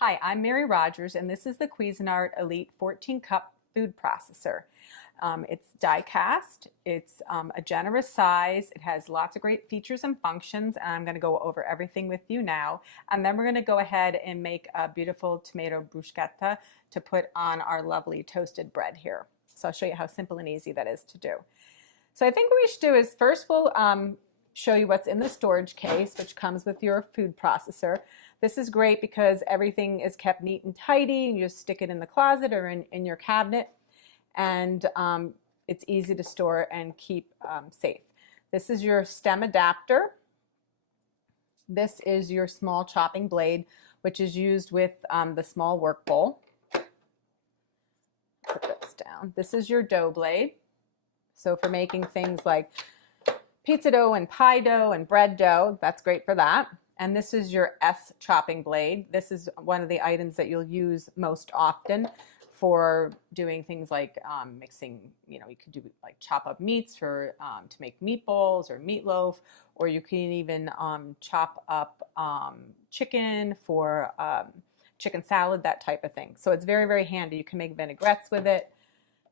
Hi, I'm Mary Rogers, and this is the Cuisinart Elite 14 Cup Food Processor. It's die cast, it's a generous size, it has lots of great features and functions, and I'm going to go over everything with you now. And then we're going to go ahead and make a beautiful tomato bruschetta to put on our lovely toasted bread here. So I'll show you how simple and easy that is to do. So I think what we should do is first we'll show you what's in the storage case, which comes with your food processor. This is great because everything is kept neat and tidy. You just stick it in the closet or in your cabinet, and it's easy to store and keep safe. This is your stem adapter. This is your small chopping blade, which is used with the small work bowl. Put this down. This is your dough blade. So for making things like pizza dough and pie dough and bread dough, that's great for that. And this is your S chopping blade. This is one of the items that you'll use most often for doing things like mixing, you could do like chop up meats for to make meatballs or meatloaf, or you can even chop up chicken for chicken salad, that type of thing. So it's very, very handy. You can make vinaigrettes with it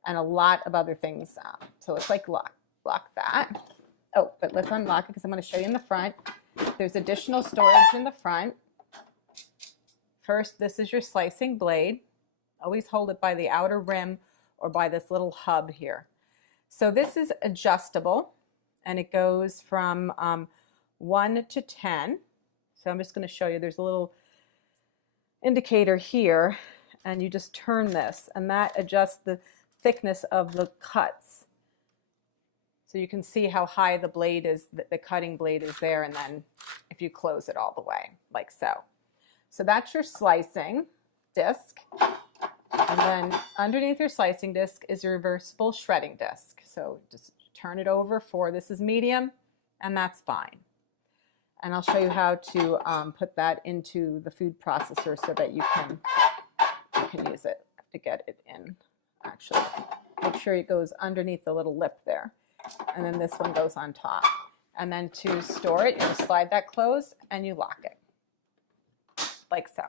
and a lot of other things. So let's like lock that. Oh, but let's unlock it because I'm going to show you in the front. There's additional storage in the front. First, this is your slicing blade. Always hold it by the outer rim or by this little hub here. So this is adjustable, and it goes from 1 to 10. So I'm just going to show you. There's a little indicator here, and you just turn this, and that adjusts the thickness of the cuts. So you can see how high the blade is, the cutting blade is there, and then if you close it all the way, like so. So that's your slicing disc. And then underneath your slicing disc is your reversible shredding disc. So just turn it over this is medium, and that's fine. And I'll show you how to put that into the food processor so that you can use it to get it in. Actually, make sure it goes underneath the little lip there. And then this one goes on top. And then to store it, you just slide that closed and you lock it, like so.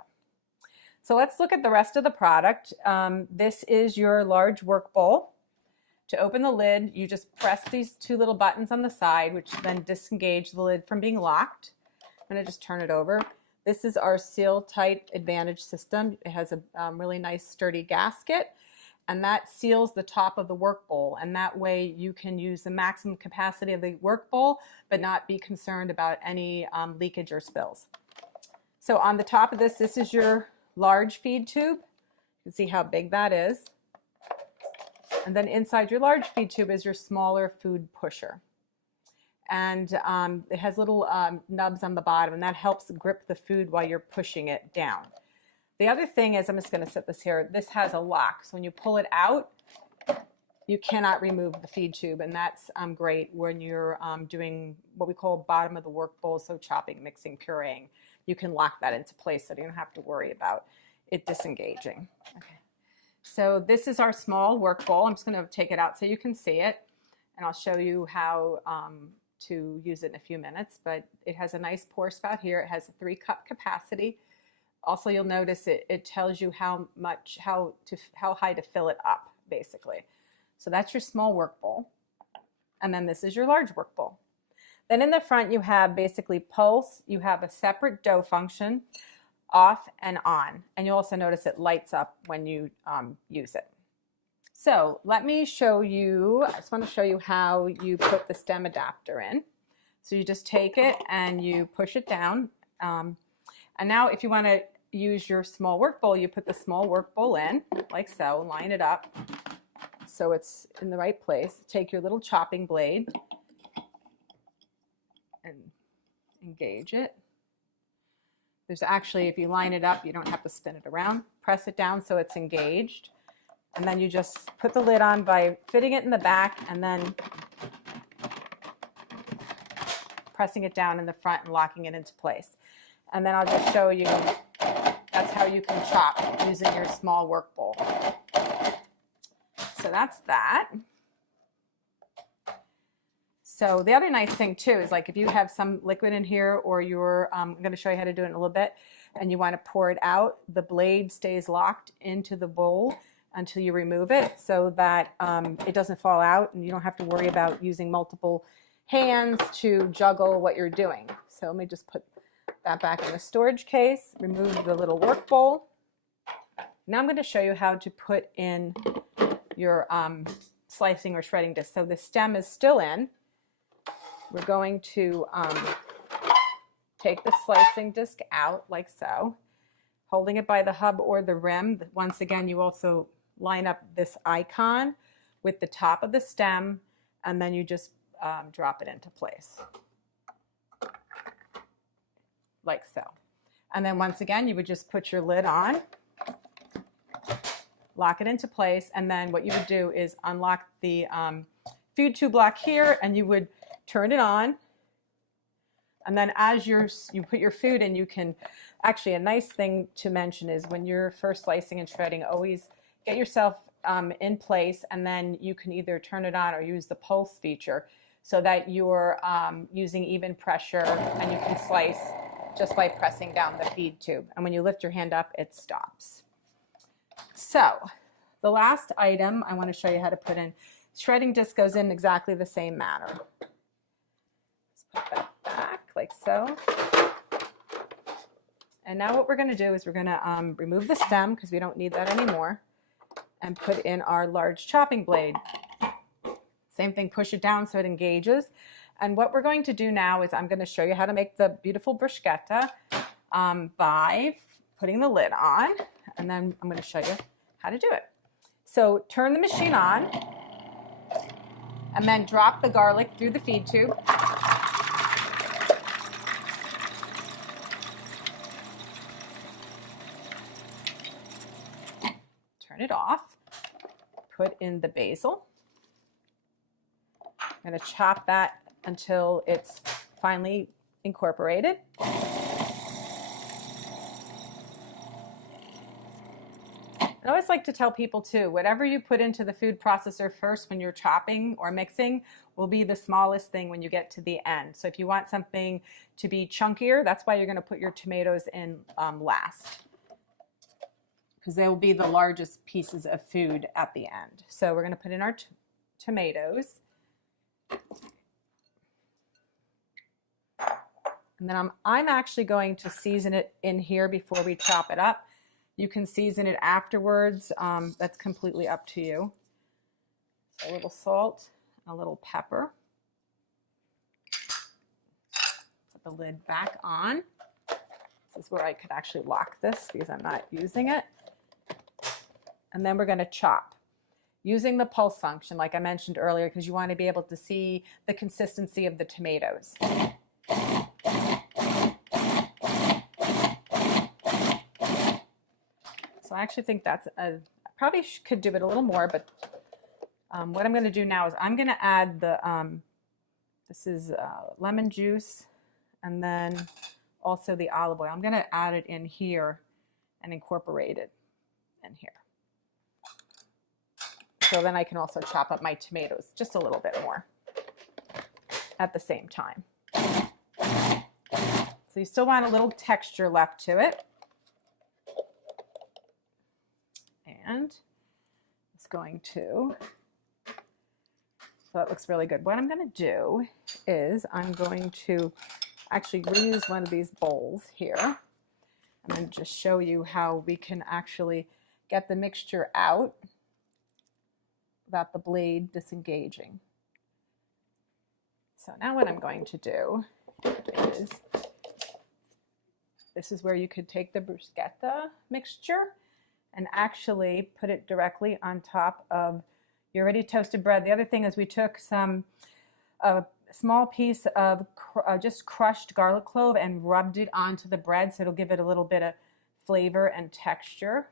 So let's look at the rest of the product. This is your large work bowl. To open the lid, you just press these two little buttons on the side, which then disengage the lid from being locked. I'm going to just turn it over. This is our Seal Tight Advantage system. It has a really nice sturdy gasket, and that seals the top of the work bowl, and that way you can use the maximum capacity of the work bowl but not be concerned about any leakage or spills. So on the top of this is your large feed tube. You can see how big that is. And then inside your large feed tube is your smaller food pusher. And it has little nubs on the bottom, and that helps grip the food while you're pushing it down. The other thing is, I'm just going to set this here, this has a lock. So when you pull it out, you cannot remove the feed tube, and that's great when you're doing what we call bottom of the work bowl, so chopping, mixing, pureeing. You can lock that into place so you don't have to worry about it disengaging. Okay. So this is our small work bowl. I'm just going to take it out so you can see it, and I'll show you how to use it in a few minutes. But it has a nice pour spout here. It has a 3-cup capacity. Also, you'll notice it tells you how high to fill it up, basically. So that's your small work bowl. And then this is your large work bowl. Then in the front, you have basically pulse. You have a separate dough function, off and on. And you'll also notice it lights up when you use it. So let me show you, I just want to show you how you put the stem adapter in. So you just take it and you push it down. And now if you want to use your small work bowl, you put the small work bowl in, like so, line it up so it's in the right place. Take your little chopping blade and engage it. There's actually, if you line it up, you don't have to spin it around. Press it down so it's engaged. And then you just put the lid on by fitting it in the back and then pressing it down in the front and locking it into place. And then I'll just show you, that's how you can chop using your small work bowl. So that's that. So the other nice thing too is, like, if you have some liquid in here, or you're, I'm going to show you how to do it in a little bit, and you want to pour it out, the blade stays locked into the bowl until you remove it, so that it doesn't fall out and you don't have to worry about using multiple hands to juggle what you're doing. So let me just put that back in the storage case, remove the little work bowl. Now I'm going to show you how to put in your slicing or shredding disc. So the stem is still in. We're going to take the slicing disc out like so, holding it by the hub or the rim. Once again, you also line up this icon with the top of the stem, and then you just drop it into place like so. And then once again, you would just put your lid on, lock it into place, and then what you would do is unlock the feed tube lock here, and you would turn it on. And then as you put your food in, you can, actually a nice thing to mention is when you're first slicing and shredding, always get yourself in place, and then you can either turn it on or use the pulse feature so that you're using even pressure, and you can slice just by pressing down the feed tube. And when you lift your hand up, it stops. So the last item I want to show you how to put in, shredding disc goes in exactly the same manner. Let's put that back like so. And now what we're going to do is we're going to remove the stem, because we don't need that anymore, and put in our large chopping blade. Same thing, push it down so it engages. And what we're going to do now is I'm going to show you how to make the beautiful bruschetta by putting the lid on, and then I'm going to show you how to do it. So turn the machine on, and then drop the garlic through the feed tube. Turn it off. Put in the basil. I'm going to chop that until it's finely incorporated. I always like to tell people too, whatever you put into the food processor first when you're chopping or mixing will be the smallest thing when you get to the end. So if you want something to be chunkier, that's why you're going to put your tomatoes in last, because they will be the largest pieces of food at the end. So we're going to put in our tomatoes. And then I'm actually going to season it in here before we chop it up. You can season it afterwards. That's completely up to you. So a little salt, a little pepper. Put the lid back on. This is where I could actually lock this because I'm not using it. And then we're going to chop using the pulse function, like I mentioned earlier, because you want to be able to see the consistency of the tomatoes. So I actually think that's I probably could do it a little more, but what I'm going to do now is I'm going to add the, this is lemon juice, and then also the olive oil. I'm going to add it in here and incorporate it in here. So then I can also chop up my tomatoes just a little bit more at the same time. So you still want a little texture left to it. And it's going to, so that looks really good. What I'm going to do is I'm going to actually reuse one of these bowls here. I'm going to just show you how we can actually get the mixture out without the blade disengaging. So now what I'm going to do is, this is where you could take the bruschetta mixture and actually put it directly on top of your already toasted bread. The other thing is we took a small piece of just crushed garlic clove and rubbed it onto the bread, so it'll give it a little bit of flavor and texture.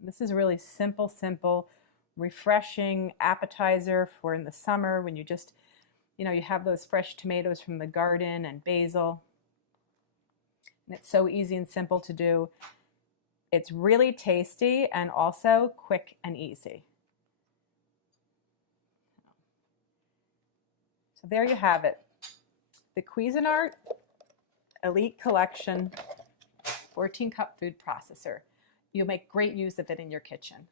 This is a really simple, refreshing appetizer for in the summer when you just, you know, you have those fresh tomatoes from the garden and basil. And it's so easy and simple to do. It's really tasty and also quick and easy. So there you have it. The Cuisinart Elite Collection 14 cup food processor. You'll make great use of it in your kitchen.